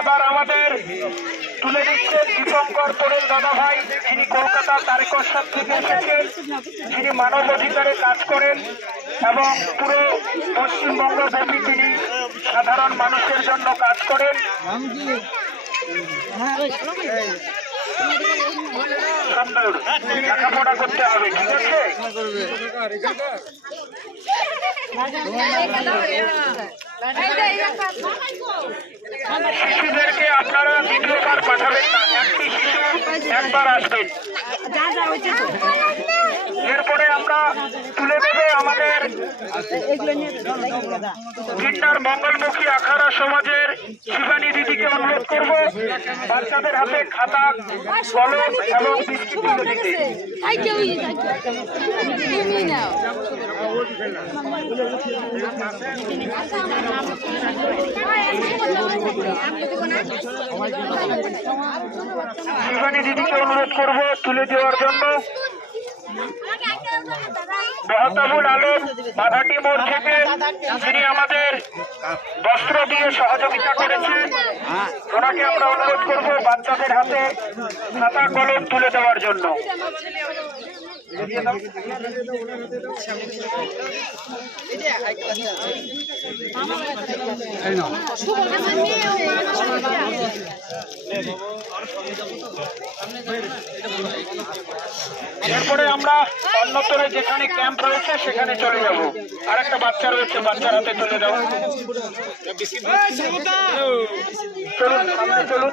এবার আমাদের তুলে দিচ্ছেন দীপঙ্কর পোড়েল দাদা ভাই, যিনি কলকাতা তারকেশ্বর থেকে এসেছেন, যিনি মানব অধিকারে কাজ করেন এবং পুরো পশ্চিমবঙ্গ ব্যাপী তিনি সাধারণ মানুষের জন্য কাজ করেন। সুন্দর লেখাপড়া করতে হবে, ঠিক আছে? শিশুদেরকে আপনারা দ্বিতীয়বার পাঠাবেন না, একটি শিশু একবার আসবেন। এরপরে আমরা তুলে দেবে আমাদের কিন্ডার মঙ্গলমুখী আখাড়া সমাজের শিবানী দিদিকে অনুরোধ করব বাচ্চাদের হাতে খাতা, কলম এবং বিস্কুট তুলে দিতে। শিবানী দিদিকে অনুরোধ করব তুলে দেওয়ার জন্য। মেহতাবুল আলম বাধাটি মোড় থেকে যিনি আমাদের বস্ত্র দিয়ে সহযোগিতা করেছেন, ওনাকে আমরা অনুরোধ করব বাচ্চাদের হাতে খাতা কলম তুলে দেওয়ার জন্য। এরপরে আমরা অন্যতরে যেখানে ক্যাম্প রয়েছে সেখানে চলে যাব। আরেকটা বাচ্চা রয়েছে, বাচ্চার হাতে তুলে দেওয়া। চলুন সামনে চলুন।